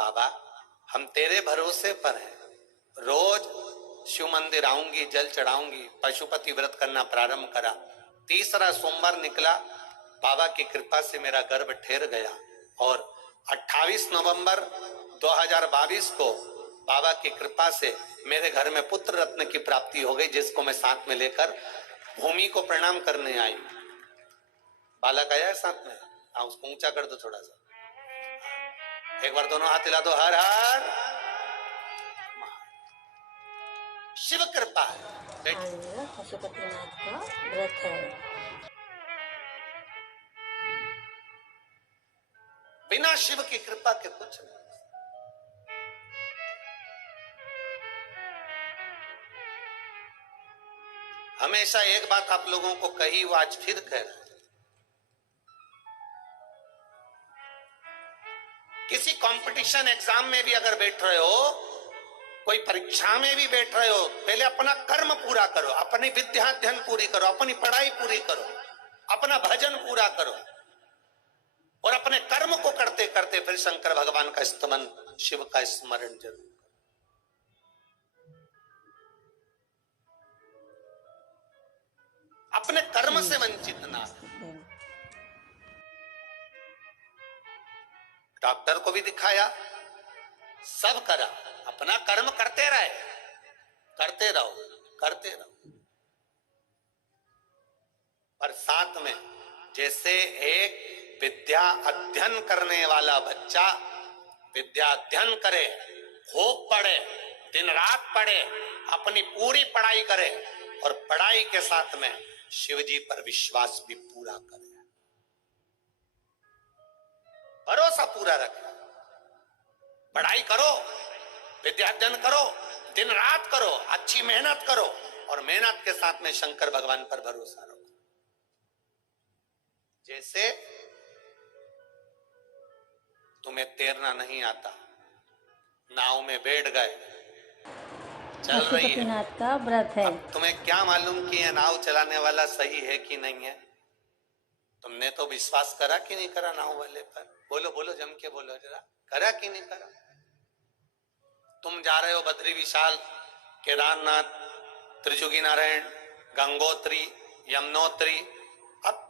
बाबा हम तेरे भरोसे पर हैं, रोज शिव मंदिर आऊंगी, जल चढ़ाऊंगी, पशुपति व्रत करना प्रारंभ करा। तीसरा सोमवार निकला, बाबा की कृपा से मेरा गर्भ ठहर गया और 28 नवंबर 2022 को बाबा की कृपा से मेरे घर में पुत्र रत्न की प्राप्ति हो गई, जिसको मैं साथ में लेकर भूमि को प्रणाम करने आई। बालक आया है साथ में, हाँ उसको ऊंचा कर दो थोड़ा सा, एक बार दोनों हाथ हिला दो, हर हर शिव कृपा है। पशुपतिनाथ का व्रत है। बिना शिव की कृपा के कुछ नहीं। हमेशा एक बात आप लोगों को कही, वो आज फिर कह रहा है। किसी कंपटीशन एग्जाम में भी अगर बैठ रहे हो, कोई परीक्षा में भी बैठ रहे हो, पहले अपना कर्म पूरा करो, अपनी विद्या अध्ययन पूरी करो, अपनी पढ़ाई पूरी करो, अपना भजन पूरा करो और अपने कर्म को करते करते फिर शंकर भगवान का स्तमन, शिव का स्मरण जरूर। अपने कर्म से वंचित ना। डॉक्टर को भी दिखाया, सब करा, अपना कर्म करते रहे, करते रहो, करते रहो। पर साथ में जैसे एक विद्या अध्ययन करने वाला बच्चा विद्या अध्ययन करे, खूब पढ़े, दिन रात पढ़े, अपनी पूरी पढ़ाई करे और पढ़ाई के साथ में शिव जी पर विश्वास भी पूरा करे, भरोसा पूरा रखे। पढ़ाई करो, विद्या अध्ययन करो, दिन रात करो, अच्छी मेहनत करो और मेहनत के साथ में शंकर भगवान पर भरोसा रखो। जैसे तुम्हें तैरना नहीं आता, नाव में बैठ गए, चल रही है, का व्रत है। अब तुम्हें क्या मालूम कि यह नाव चलाने वाला सही है कि नहीं है? तुमने तो विश्वास करा कि नहीं करा नाव वाले पर? बोलो बोलो, जम के बोलो जरा, करा कि नहीं करा? तुम जा रहे हो बद्री विशाल, केदारनाथ, त्रिजुगी नारायण, गंगोत्री, यमुनोत्री। अब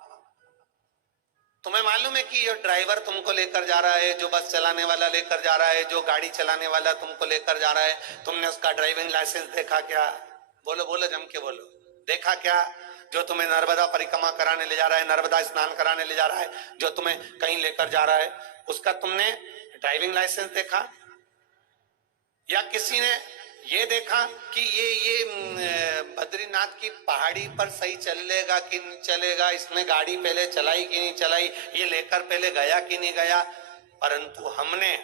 तुम्हें मालूम है कि ये ड्राइवर तुमको लेकर जा रहा है, जो बस चलाने वाला लेकर जा रहा है, जो गाड़ी चलाने वाला तुमको लेकर जा रहा है, तुमने उसका ड्राइविंग लाइसेंस देखा क्या? बोलो बोलो, जम के बोलो, देखा क्या? जो तुम्हें नर्मदा परिक्रमा कराने ले जा रहा है, नर्मदा स्नान कराने ले जा रहा है, जो तुम्हें कहीं लेकर जा रहा है, उसका तुमने ड्राइविंग लाइसेंस देखा? या किसी ने ये देखा कि ये बद्रीनाथ की पहाड़ी पर सही चलेगा कि नहीं चलेगा, इसने गाड़ी पहले चलाई कि नहीं चलाई, ये लेकर पहले गया कि नहीं गया? परंतु हमने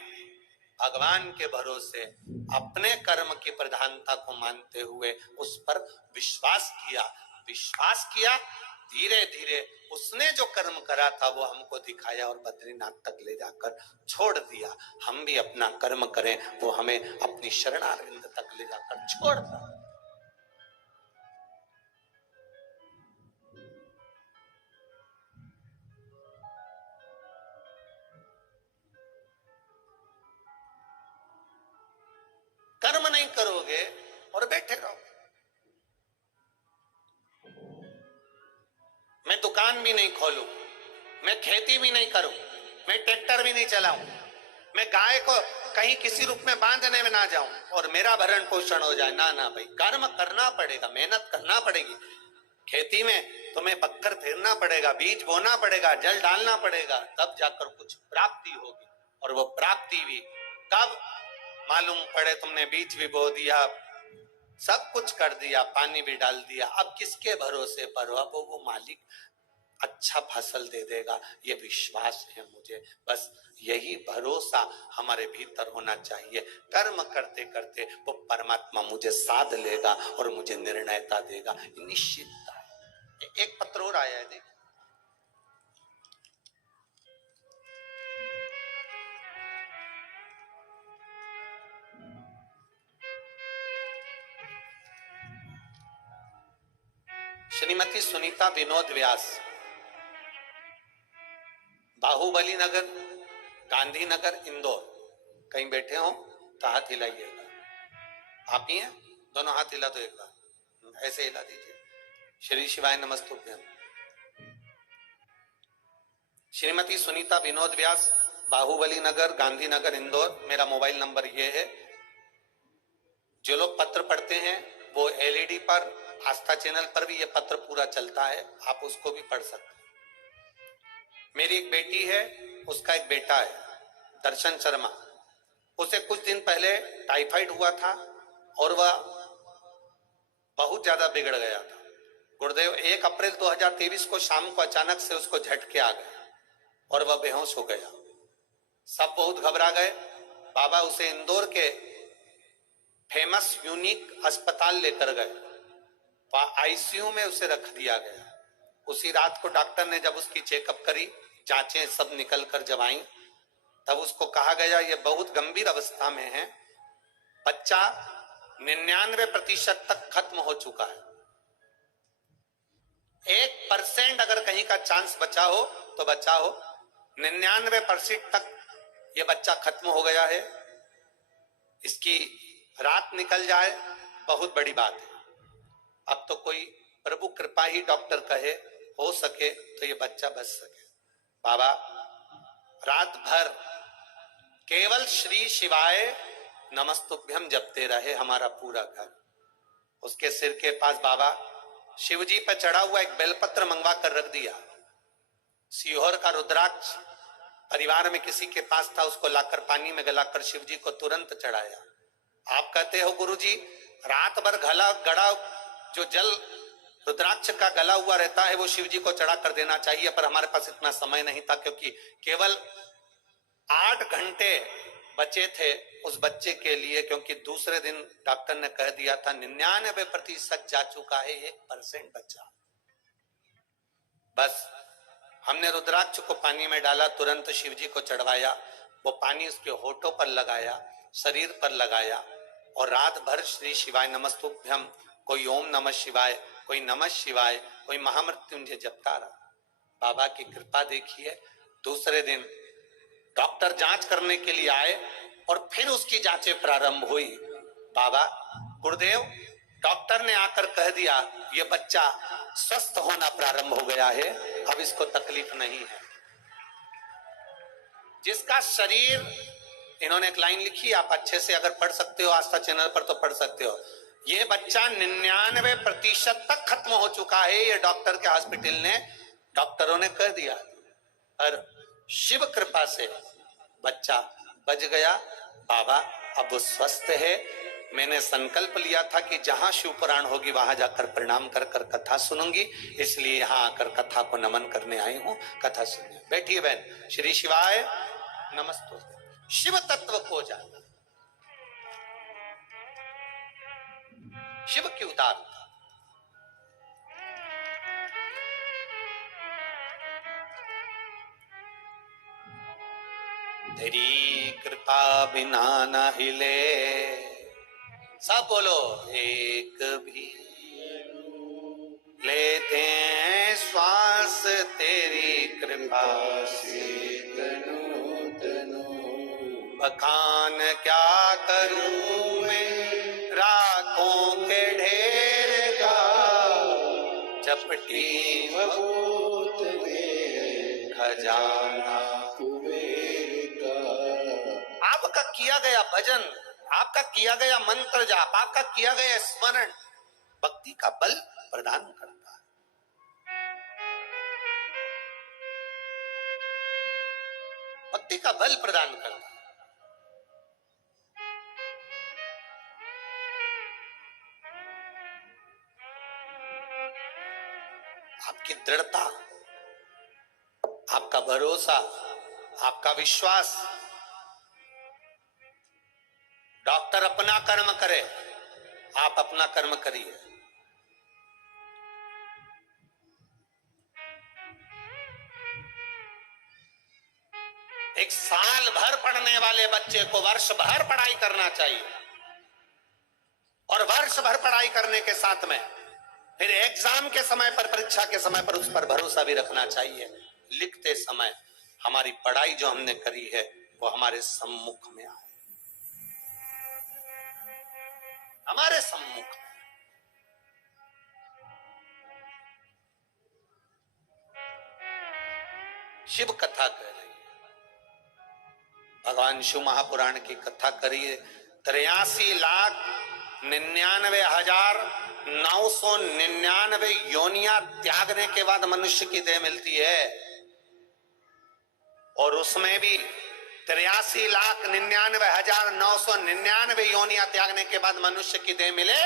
भगवान के भरोसे अपने कर्म की प्रधानता को मानते हुए उस पर विश्वास किया। धीरे धीरे उसने जो कर्म करा था वो हमको दिखाया और बद्रीनाथ तक ले जाकर छोड़ दिया। हम भी अपना कर्म करें, वो हमें अपनी शरणारविंद तक ले जाकर छोड़ दिया। कर्म नहीं करोगे और बैठे रहोगे। मैं दुकान भी नहीं खोलूं, मैं खेती भी नहीं करूं, मैं ट्रैक्टर भी नहीं चलाऊं, मैं गाय को कहीं किसी रूप में बांधने में ना जाऊं और मेरा भरण पोषण हो जाए, ना ना भाई, कर्म करना पड़ेगा, मेहनत करना पड़ेगी। खेती में तुम्हें पत्थर फेरना पड़ेगा, बीज बोना पड़ेगा, जल डालना पड़ेगा, तब जाकर कुछ प्राप्ति होगी। और वो प्राप्ति भी कब मालूम पड़े? तुमने बीज भी बो दिया, सब कुछ कर दिया, पानी भी डाल दिया, अब किसके भरोसे पर हो? अब वो मालिक अच्छा फसल दे देगा, ये विश्वास है मुझे। बस यही भरोसा हमारे भीतर होना चाहिए। कर्म करते करते वो परमात्मा मुझे साध लेगा और मुझे निर्णयता देगा, निश्चितता है। एक पत्र और आया है, देख, श्रीमती सुनीता विनोद व्यास, बाहुबली नगर, गांधीनगर, इंदौर। कहीं बैठे हो तो हाथ हिलाइएगा। आप ही हैं? दोनों हाथ हिला दो एक बार, ऐसे हिला दीजिए। श्री शिवाय नमस्तुभ्यम। श्रीमती सुनीता विनोद व्यास, बाहुबली नगर, गांधीनगर, इंदौर। मेरा मोबाइल नंबर ये है। जो लोग पत्र पढ़ते हैं वो एलईडी पर, आस्था चैनल पर भी ये पत्र पूरा चलता है, आप उसको भी पढ़ सकते हैं। मेरी एक बेटी है, उसका एक बेटा है, दर्शन शर्मा। उसे कुछ दिन पहले टाइफाइड हुआ था और वह बहुत ज्यादा बिगड़ गया था। गुरुदेव 1 अप्रैल 2023 को शाम को अचानक से उसको झटके आ गए और वह बेहोश हो गया। सब बहुत घबरा गए। बाबा उसे इंदौर के फेमस यूनिक अस्पताल लेकर गए। आईसीयू में उसे रख दिया गया। उसी रात को डॉक्टर ने जब उसकी चेकअप करी, जांचें सब निकल कर जब आई, तब उसको कहा गया ये बहुत गंभीर अवस्था में है, बच्चा 99% तक खत्म हो चुका है। 1% अगर कहीं का चांस बचा हो तो बचा हो, 99% तक ये बच्चा खत्म हो गया है। इसकी रात निकल जाए बहुत बड़ी बात है। अब तो कोई प्रभु कृपा ही डॉक्टर कहे, हो सके तो ये बच्चा बच सके। बाबा रात भर केवल श्री शिवाय नमस्तुभ्यम जपते रहे हमारा पूरा घर। उसके सिर के पास बाबा शिव जी पर चढ़ा हुआ एक बेलपत्र मंगवा कर रख दिया। सीहोर का रुद्राक्ष परिवार में किसी के पास था, उसको लाकर पानी में गलाकर शिव जी को तुरंत चढ़ाया। आप कहते हो गुरुजी रात भर गड़ा जो जल रुद्राक्ष का गला हुआ रहता है वो शिव जी को चढ़ा कर देना चाहिए, पर हमारे पास इतना समय नहीं था क्योंकि केवल 8 घंटे बचे थे उस बच्चे के लिए, क्योंकि दूसरे दिन डॉक्टर ने कह दिया था 99% जा चुका है, 1% बचा। बस हमने रुद्राक्ष को पानी में डाला, तुरंत शिव जी को चढ़वाया, वो पानी उसके होठों पर लगाया, शरीर पर लगाया और रात भर श्री शिवाय नमस्तुभ्यम, कोई ओम नमः शिवाय, कोई नमः शिवाय, कोई महामृत्युंजय जपता रहा। बाबा की कृपा देखिए। दूसरे दिन डॉक्टर जांच करने के लिए आए और फिर उसकी जांचें प्रारंभ हुई। बाबा गुरुदेव डॉक्टर ने आकर कह दिया ये बच्चा स्वस्थ होना प्रारंभ हो गया है, अब इसको तकलीफ नहीं है। जिसका शरीर, इन्होंने एक लाइन लिखी, आप अच्छे से अगर पढ़ सकते हो आस्था चैनल पर तो पढ़ सकते हो, ये बच्चा 99% तक खत्म हो चुका है, ये डॉक्टर के हॉस्पिटल ने, डॉक्टरों ने कह दिया। और शिव कृपा से बच्चा बच गया। बाबा अब वो स्वस्थ है। मैंने संकल्प लिया था कि जहां शिव पुराण होगी वहां जाकर प्रणाम कर कर कथा सुनूंगी, इसलिए यहां आकर कथा को नमन करने आई हूं। कथा सुनिए। बैठिए बहन। श्री शिवाय नमस्तुभ्यम। शिव तत्व को जाना, शिव की उदारता। तेरी कृपा बिना न हिले, सब बोलो एक भी, लेते हैं श्वास तेरी कृपा से, बखान क्या करूं मैं राखों के ढेर का, चपटी मबूत में खजाना कुबेर का। आपका किया गया भजन, आपका किया गया मंत्र जाप, आपका किया गया स्मरण भक्ति का बल प्रदान करता है। भक्ति का बल प्रदान करता है। आपकी दृढ़ता, आपका भरोसा, आपका विश्वास। डॉक्टर अपना कर्म करे, आप अपना कर्म करिए। एक साल भर पढ़ने वाले बच्चे को वर्ष भर पढ़ाई करना चाहिए, और वर्ष भर पढ़ाई करने के साथ में फिर एग्जाम के समय पर, परीक्षा के समय पर उस पर भरोसा भी रखना चाहिए। लिखते समय हमारी पढ़ाई जो हमने करी है वो हमारे सम्मुख में आए। हमारे सम्मुख। शिव कथा कह रही है, भगवान शिव महापुराण की कथा करिए। 83,99,999 योनियां त्यागने के बाद मनुष्य की देह मिलती है, और उसमें भी 83,99,999 योनियां त्यागने के बाद मनुष्य की देह मिले,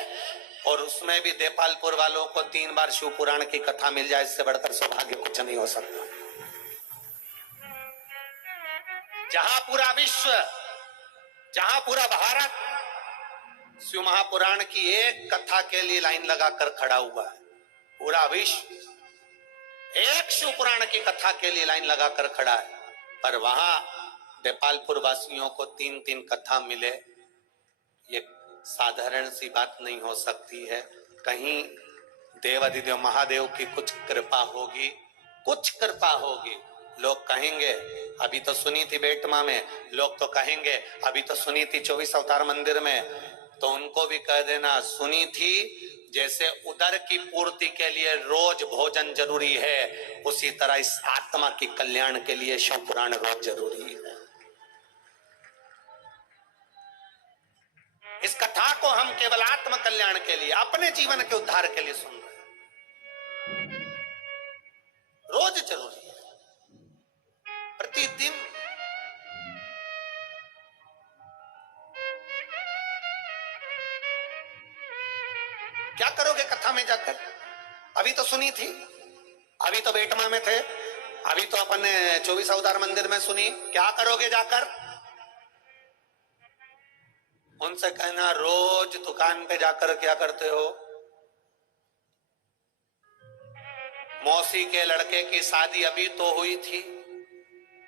और उसमें भी देपालपुर वालों को 3 बार शिव पुराण की कथा मिल जाए, इससे बढ़कर सौभाग्य कुछ नहीं हो सकता। जहां पूरा विश्व, जहां पूरा भारत शिव महापुराण की एक कथा के लिए लाइन लगाकर खड़ा हुआ है, पूरा विश्व एक शिव पुराण की कथा के लिए लाइन लगाकर खड़ा है, पर वहां देपालपुर वासियों को 3-3 कथा मिले, ये साधारण सी बात नहीं हो सकती है। कहीं देवाधिदेव महादेव की कुछ कृपा होगी, कुछ कृपा होगी। लोग कहेंगे अभी तो सुनी थी बेटमा में, लोग तो कहेंगे अभी तो सुनी थी 24 अवतार मंदिर में, तो उनको भी कह देना सुनी थी। जैसे उदर की पूर्ति के लिए रोज भोजन जरूरी है, उसी तरह इस आत्मा की कल्याण के लिए शिव पुराण रोज जरूरी है। इस कथा को हम केवल आत्म कल्याण के लिए, अपने जीवन के उद्धार के लिए सुन रहे हैं, रोज जरूरी है, प्रतिदिन। क्या करोगे कथा में जाकर? अभी तो सुनी थी, अभी तो बेटमा में थे, अभी तो अपन ने 24 अवतार मंदिर में सुनी, क्या करोगे जाकर? उनसे कहना रोज दुकान पे जाकर क्या करते हो? मौसी के लड़के की शादी अभी तो हुई थी,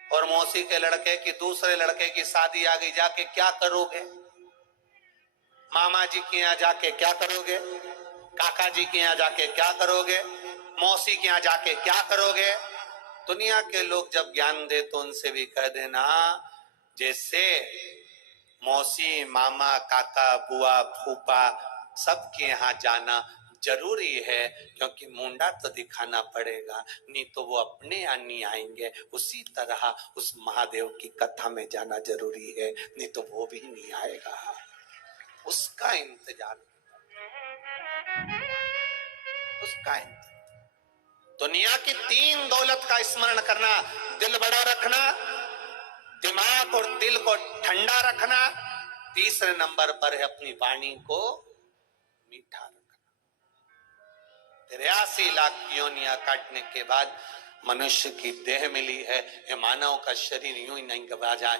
और मौसी के लड़के की दूसरे लड़के की शादी आ गई, जाके क्या करोगे? मामा जी के यहाँ जाके क्या करोगे? काका जी के यहाँ जाके क्या करोगे? मौसी के यहाँ जाके क्या करोगे? दुनिया के लोग जब ज्ञान दे तो उनसे भी कह देना, जैसे मौसी, मामा, काका, बुआ, फूफा सबके यहाँ जाना जरूरी है, क्योंकि मुंडा तो दिखाना पड़ेगा, नहीं तो वो अपने यहाँ नहीं आएंगे। उसी तरह उस महादेव की कथा में जाना जरूरी है, नहीं तो वो भी नहीं आएगा। उसका इंतजार, उसका इंतजार। दुनिया की 3 दौलत का स्मरण करना, दिल बड़ा रखना, दिमाग और दिल को ठंडा रखना, तीसरे नंबर पर है अपनी वाणी को मीठा रखना। 83 लाख योनियां काटने के बाद मनुष्य की देह मिली है। ये मानव का शरीर यूं ही नहीं गवा जाए।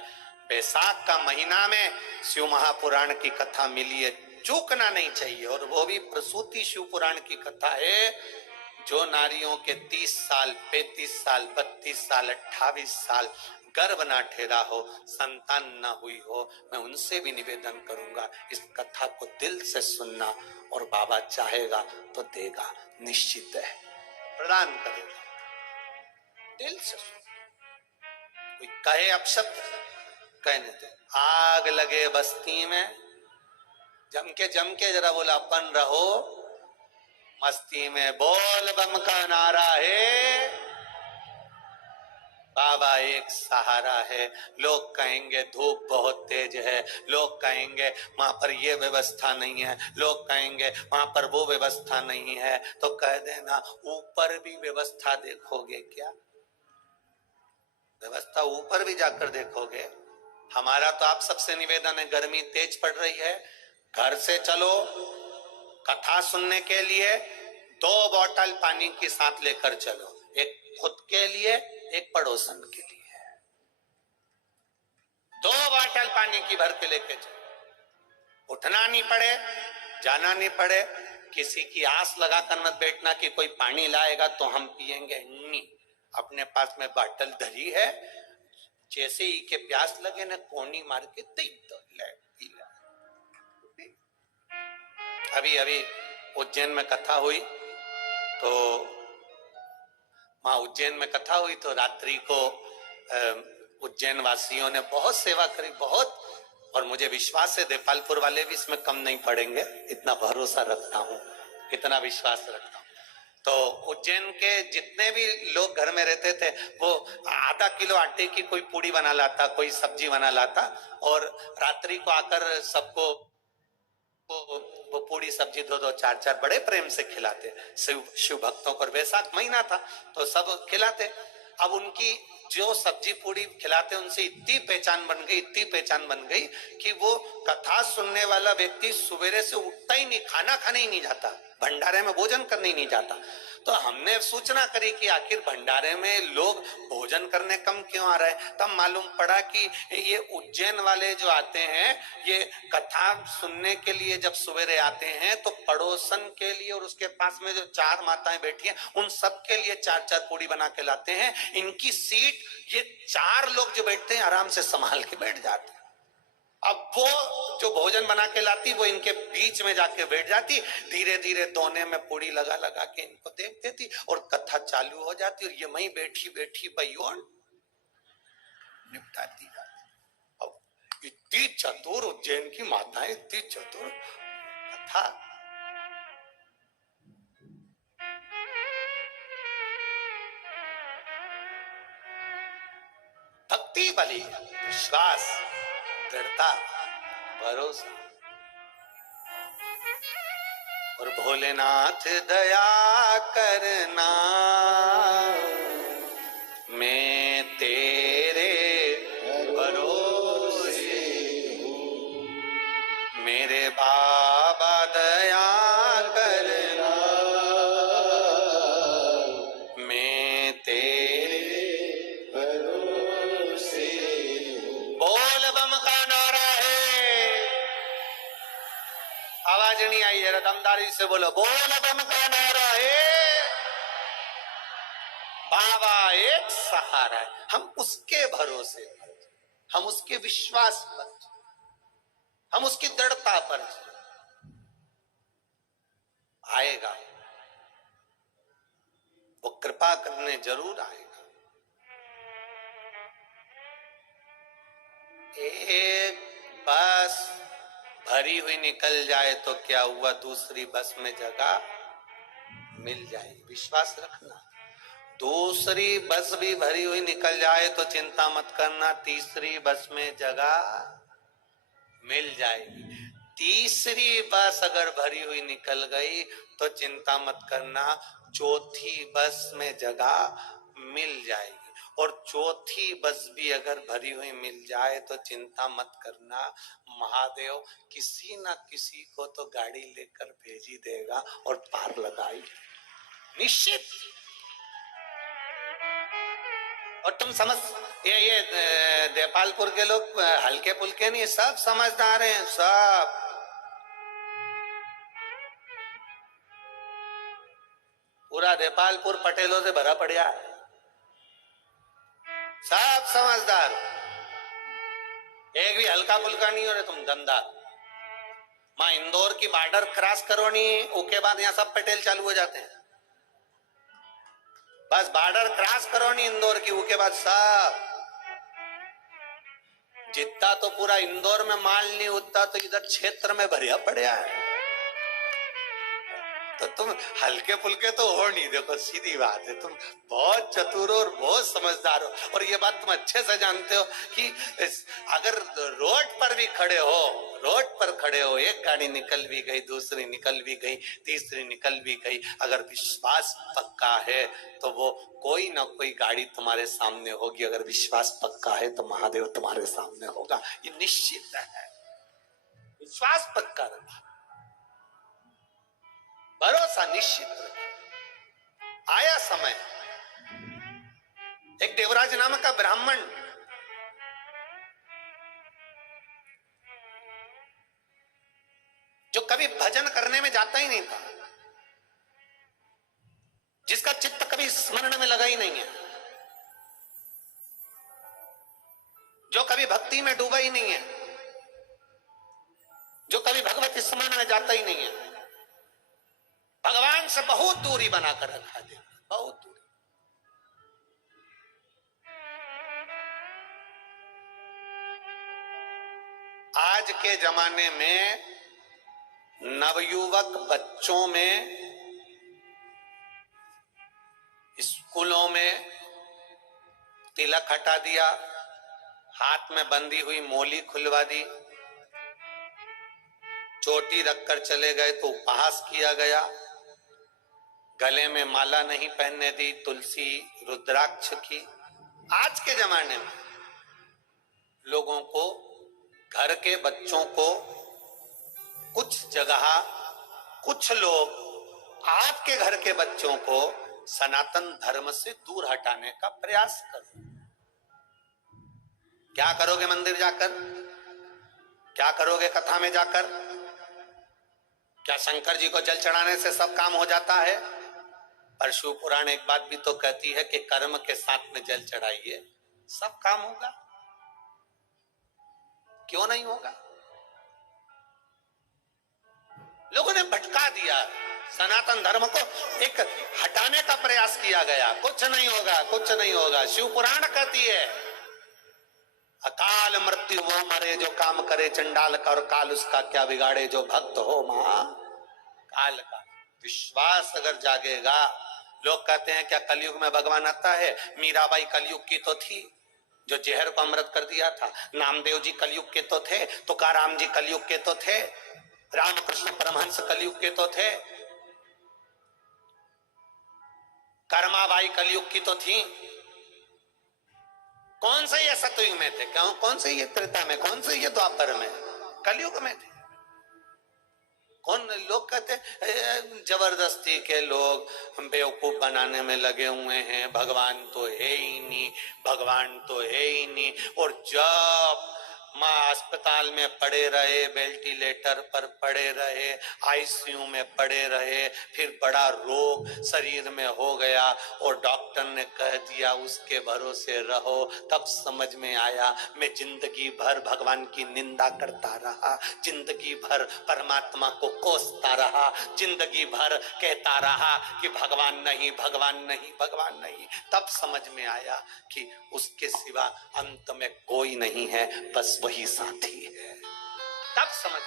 बैसाख का महीना में शिव महापुराण की कथा मिली है, चूकना नहीं चाहिए। और वो भी प्रसूति शिव पुराण की कथा है। जो नारियों के 30 साल, 35 साल, 32 साल, 28 साल गर्भ ना ठेरा हो, संतान ना हुई हो, मैं उनसे भी निवेदन करूंगा इस कथा को दिल से सुनना, और बाबा चाहेगा तो देगा, निश्चित है, प्रदान करेगा। दिल से सुन, कोई कहे अपशब्द कहने दो। आग लगे बस्ती में, जम के जरा बोला अपन रहो मस्ती में, बोल बम का नारा है, बाबा एक सहारा है। लोग कहेंगे धूप बहुत तेज है, लोग कहेंगे वहां पर ये व्यवस्था नहीं है, लोग कहेंगे वहां पर वो व्यवस्था नहीं है, तो कह देना ऊपर भी व्यवस्था देखोगे क्या? व्यवस्था ऊपर भी जाकर देखोगे। हमारा तो आप सबसे निवेदन है, गर्मी तेज पड़ रही है, घर से चलो, कथा सुनने के लिए 2 बोतल पानी की साथ लेकर चलो, एक खुद के लिए, एक पड़ोसन के लिए। 2 बोतल पानी की भर के लेके चलो, उठना नहीं पड़े, जाना नहीं पड़े, किसी की आस लगाकर मत बैठना कि कोई पानी लाएगा तो हम पिएंगे, नहीं। अपने पास में बाटल धरी है, जैसे ही के प्यास लगे ना कोनी मार के दे दो, ले पी ले। अभी उज्जैन में कथा हुई, तो वहां उज्जैन में कथा हुई तो रात्रि को उज्जैन वासियों ने बहुत सेवा करी, बहुत, और और मुझे विश्वास है देपालपुर वाले भी इसमें कम नहीं पड़ेंगे, इतना भरोसा रखता हूं, इतना विश्वास रखता हूं। तो उज्जैन के जितने भी लोग घर में रहते थे वो आधा किलो आटे की कोई पूड़ी बना लाता, कोई सब्जी बना लाता और रात्रि को आकर सबको वो पूड़ी सब्जी दो दो चार चार बड़े प्रेम से खिलाते शिव भक्तों को। वैसाख महीना था तो सब खिलाते। अब उनकी जो सब्जी पूड़ी खिलाते उनसे इतनी पहचान बन गई कि वो कथा सुनने वाला व्यक्ति सवेरे से उठता ही नहीं, खाना खाने ही नहीं जाता, भंडारे में भोजन करने ही नहीं जाता। तो हमने सूचना करी कि आखिर भंडारे में लोग भोजन करने कम क्यों आ रहे हैं। तब मालूम पड़ा कि ये उज्जैन वाले जो आते हैं ये कथा सुनने के लिए जब सवेरे आते हैं तो पड़ोसन के लिए और उसके पास में जो चार माताएं बैठी हैं उन सब के लिए चार चार पूड़ी बना के लाते हैं। इनकी सीट ये चार लोग जो बैठते हैं आराम से संभाल के बैठ जाते हैं। अब वो जो भोजन बना के लाती वो इनके बीच में जाके बैठ जाती, धीरे धीरे दोने में पूड़ी लगा लगा के इनको देख देती और कथा चालू हो जाती और ये वहीं बैठी बैठी बयोन निपटाती जाती। अब इतनी चतुर उज्जैन की माताएं, इतनी चतुर कथा। भक्ति बली, विश्वास, दृढ़ता, भरोसा। और भोलेनाथ दया करना मैं तेरे भरोसे हूँ, मेरे बाबा दया करना मैं तेरे भरोसे हूँ। बोल बम का नारा है, आवाज नहीं आई, जरा दमदारी से बोलो, बोल बम का नारा है। बाबा एक सहारा है, हम उसके भरोसे पर, हम उसके विश्वास पर, हम उसकी दृढ़ता पर आएगा, वो कृपा करने जरूर आएगा। एक बस भरी हुई निकल जाए तो क्या हुआ, दूसरी बस में जगह मिल जाएगी, विश्वास रखना। दूसरी बस भी भरी हुई निकल जाए तो चिंता मत करना, तीसरी बस में जगह मिल जाएगी। तीसरी बस अगर भरी हुई निकल गई तो चिंता मत करना, चौथी बस में जगह मिल जाएगी। और चौथी बस भी अगर भरी हुई मिल जाए तो चिंता मत करना, महादेव किसी ना किसी को तो गाड़ी लेकर भेज ही देगा और पार लगाई निश्चित। और तुम समझ, ये देपालपुर के लोग हल्के पुल्के नहीं, सब समझदार हैं, सब। पूरा देपालपुर पटेलों से भरा पड़ा है, सब समझदार। एक भी हल्का पुल्का नहीं हो रहे तुम, दमदार। मां इंदौर की बॉर्डर क्रॉस करो नहीं, उसके बाद यहाँ सब पटेल चालू हो जाते हैं। बस बॉर्डर क्रॉस करो नहीं इंदौर की, उसके बाद सब। जितना तो पूरा इंदौर में माल नहीं, उतना तो इधर क्षेत्र में भरिया पड़ा है। तो तुम हल्के फुल्के तो हो नहीं, देखो सीधी बात है, तुम बहुत चतुर हो और बहुत समझदार हो। और ये बात तुम अच्छे से जानते हो कि अगर रोड पर भी खड़े हो, एक गाड़ी निकल भी गई, दूसरी निकल भी गई, तीसरी निकल भी गई, अगर विश्वास पक्का है तो वो कोई ना कोई गाड़ी तुम्हारे सामने होगी। अगर विश्वास पक्का है तो महादेव तुम्हारे सामने होगा, ये निश्चित है। विश्वास पक्का रखा, भरोसा निश्चित रखा। आया समय, एक देवराज नाम का ब्राह्मण जो कभी भजन करने में जाता ही नहीं था, जिसका चित्त कभी स्मरण में लगा ही नहीं है, जो कभी भक्ति में डूबा ही नहीं है, जो कभी भगवत स्मरण में जाता ही नहीं है, भगवान से बहुत दूरी बनाकर रखा है, बहुत दूरी। आज के जमाने में नवयुवक बच्चों में, स्कूलों में तिलक हटा दिया, हाथ में बंधी हुई मोली खुलवा दी, चोटी रखकर चले गए तो उपहास किया गया, गले में माला नहीं पहनने दी, तुलसी रुद्राक्ष की। आज के जमाने में लोगों को, घर के बच्चों को, कुछ जगह कुछ लोग आपके घर के बच्चों को सनातन धर्म से दूर हटाने का प्रयास कर। क्या करोगे मंदिर जाकर? क्या करोगे कथा में जाकर? क्या शंकर जी को जल चढ़ाने से सब काम हो जाता है? पर शिव पुराण एक बात भी तो कहती है कि कर्म के साथ में जल चढ़ाइए, सब काम होगा। क्यों नहीं होगा? लोगों ने भटका दिया, सनातन धर्म को एक हटाने का प्रयास किया गया। कुछ नहीं होगा, कुछ नहीं होगा। शिव पुराण कहती है अकाल मृत्यु वो मरे जो काम करे चंडाल का, और काल उसका क्या बिगाड़े जो भक्त हो महा काल का। विश्वास अगर जागेगा, लोग कहते हैं क्या कलयुग में भगवान आता है? मीराबाई कलयुग की तो थी जो जहर को अमृत कर दिया था, नामदेव जी कलयुग के तो थे, तुकाराम जी कलयुग के तो थे, रामकृष्ण परमहंस कलयुग के तो थे, कर्माबाई कलयुग की तो थी। कौन से ये सतयुग में थे? कौन से ये त्रेता में? कौन से ये द्वापर में? कलयुग में थे। कौन लोग कहते जबरदस्ती के लोग बेवकूफ बनाने में लगे हुए हैं, भगवान तो है ही नहीं, भगवान तो है ही नहीं। और जब माँ अस्पताल में पड़े रहे, वेंटिलेटर पर पड़े रहे, आईसीयू में पड़े रहे, फिर बड़ा रोग शरीर में हो गया और डॉक्टर ने कह दिया उसके भरोसे रहो, तब समझ में आया मैं जिंदगी भर भगवान की निंदा करता रहा, जिंदगी भर परमात्मा को कोसता रहा, जिंदगी भर कहता रहा कि भगवान नहीं, भगवान नहीं, भगवान नहीं। तब समझ में आया कि उसके सिवा अंत में कोई नहीं है, बस वही साथी है। तब समझ।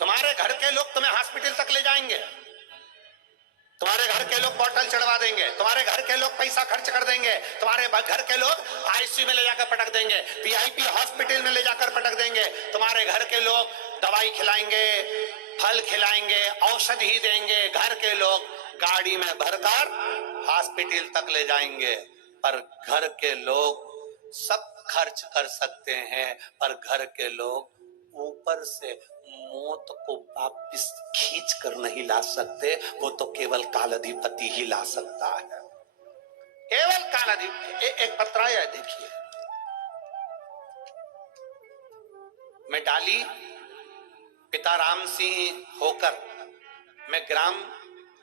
तुम्हारे घर के लोग तुम्हें हॉस्पिटल तक ले जाएंगे, तुम्हारे घर के लोग बॉटल चढ़वा देंगे, तुम्हारे घर के लोग पैसा खर्च कर देंगे, तुम्हारे घर के लोग आईसीयू में ले जाकर पटक देंगे, वीआईपी हॉस्पिटल में ले जाकर पटक देंगे, तुम्हारे घर के लोग दवाई खिलाएंगे, फल खिलाएंगे, औषधि देंगे, घर के लोग गाड़ी में भरकर हॉस्पिटल तक ले जाएंगे। पर घर के लोग सब खर्च कर सकते हैं, पर घर के लोग ऊपर से मौत को वापिस खींच कर नहीं ला सकते। वो तो केवल कालाधिपति ही ला सकता है, केवल कालाधिपति। एक पत्र आया है, देखिए। मैं डाली पिता राम सिंह होकर, मैं ग्राम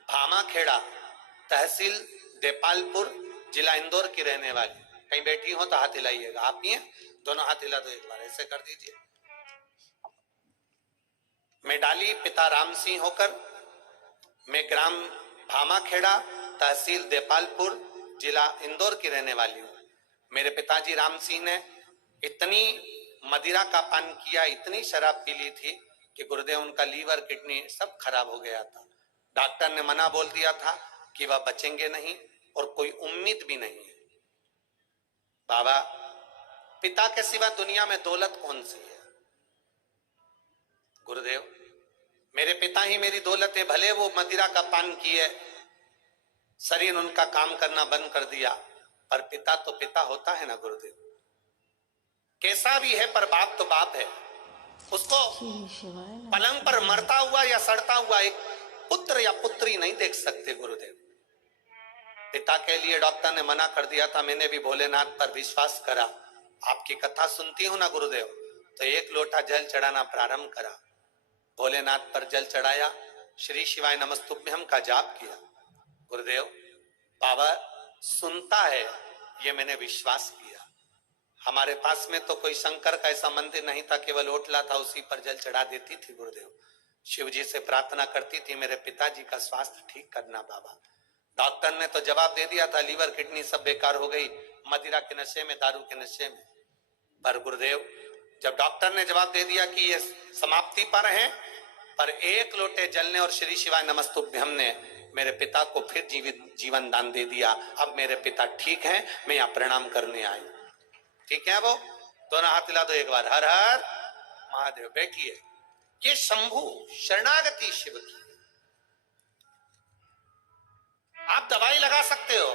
भामाखेड़ा, तहसील देपालपुर, जिला इंदौर की रहने वाली। कहीं बैठी हो तो हाथ हिलाइएगा। आप ही हैं? दोनों हाथ हिला दो एक बार, ऐसे कर दीजिए। मैं डाली पिता राम सिंह होकर, मैं ग्राम भामाखेड़ा, तहसील देपालपुर, जिला इंदौर की रहने वाली हूँ। मेरे पिताजी राम सिंह ने इतनी मदिरा का पान किया, इतनी शराब पी ली थी कि गुरुदेव उनका लीवर, किडनी सब खराब हो गया था। डॉक्टर ने मना बोल दिया था कि वह बचेंगे नहीं और कोई उम्मीद भी नहीं है। बाबा, पिता के सिवा दुनिया में दौलत कौन सी है? गुरुदेव, मेरे पिता ही मेरी दौलत है। भले वो मदिरा का पान किए, शरीर उनका काम करना बंद कर दिया, पर पिता तो पिता होता है ना गुरुदेव। कैसा भी है पर बाप तो बाप है। उसको पलंग पर मरता हुआ या सड़ता हुआ एक पुत्र या पुत्री नहीं देख सकते गुरुदेव। पिता के लिए डॉक्टर ने मना कर दिया था। मैंने भी भोलेनाथ पर विश्वास करा। आपकी कथा सुनती हूं ना गुरुदेव, तो एक लोटा जल चढ़ाना प्रारंभ करा। भोलेनाथ पर जल चढ़ाया, श्री शिवाय नमस्तुभ्यम का जाप किया। गुरुदेव, बाबा सुनता है, ये मैंने विश्वास किया। हमारे पास में तो कोई शंकर का ऐसा मंदिर नहीं था, केवल ओटला था, उसी पर जल चढ़ा देती थी गुरुदेव। शिव जी से प्रार्थना करती थी, मेरे पिताजी का स्वास्थ्य ठीक करना बाबा। डॉक्टर ने तो जवाब दे दिया था लीवर किडनी सब बेकार हो गई, मदिरा के नशे में, दारू के नशे में। पर गुरुदेव जब डॉक्टर ने जवाब दे दिया कि ये समाप्ति पर है, पर एक लोटे जल ने और श्री शिवाय नमस्तुभ्यम ने मेरे पिता को फिर जीवन दान दे दिया। अब मेरे पिता ठीक हैं, मैं यहाँ प्रणाम करने आई। ठीक है, वो दोनों हाथ हिला दो एक बार, हर हर महादेव। बैठिए। ये शंभु शरणागति शिव की। आप दवाई लगा सकते हो,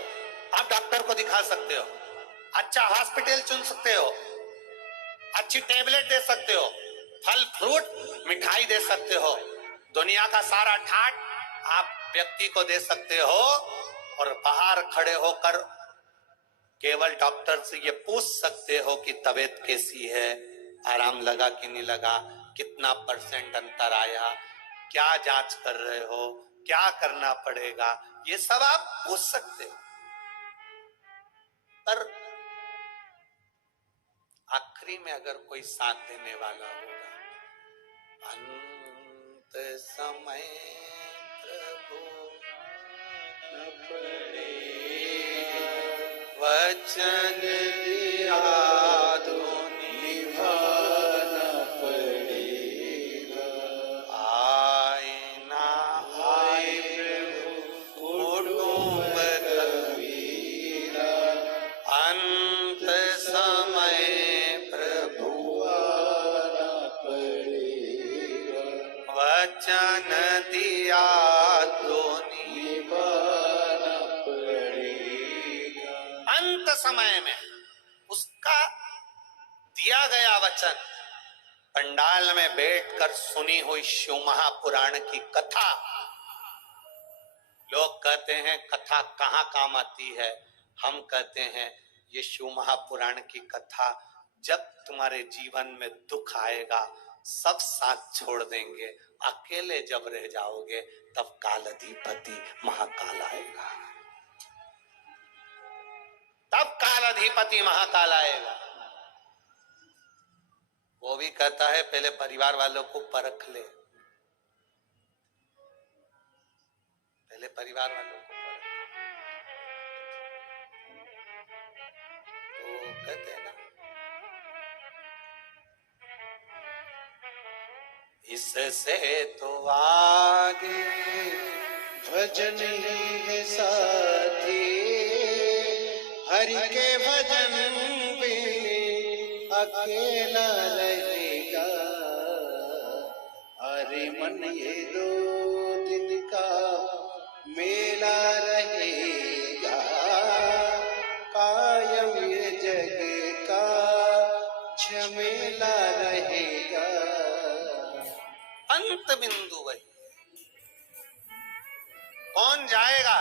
आप डॉक्टर को दिखा सकते हो, अच्छा हॉस्पिटल चुन सकते हो, अच्छी टेबलेट दे सकते हो, फल फ्रूट मिठाई दे सकते हो, दुनिया का सारा ठाट आप व्यक्ति को दे सकते हो, और बाहर खड़े होकर केवल डॉक्टर से ये पूछ सकते हो कि तबीयत कैसी है, आराम लगा कि नहीं लगा, कितना % अंतर आया, क्या जांच कर रहे हो, क्या करना पड़ेगा, ये सब आप पूछ सकते हो। पर आखिरी में अगर कोई साथ देने वाला होगा, अंत समय प्रभु न पड़ेगा, वचन दिया तो निभाना पड़ेगा, आए ना आए प्रभु कुटुंब कबीरा, अंत समय प्रभु आना पड़ेगा, वचन दिया तो निभाना पड़ेगा। अंत समय में उसका दिया गया वचन, पंडाल में बैठकर सुनी हुई शिव महापुराण की कथा। लोग कहते हैं कथा कहाँ काम आती है, हम कहते हैं ये शिव महापुराण की कथा, जब तुम्हारे जीवन में दुख आएगा सब साथ छोड़ देंगे, अकेले जब रह जाओगे तब कालाधिपति महाकाल आएगा, तब कालाधिपति महाकाल आएगा। वो भी कहता है पहले परिवार वालों को परख ले, पहले परिवार वालों को परख। तो कहते हैं ना, इससे तो आगे भजन ही है साथी, हरि के भजन में अकेला रहेगा, अरे मन ये 2 दिन का मेला रहेगा, कायम ये जग का झमेला रहेगा, अंत बिंदु वही। कौन जाएगा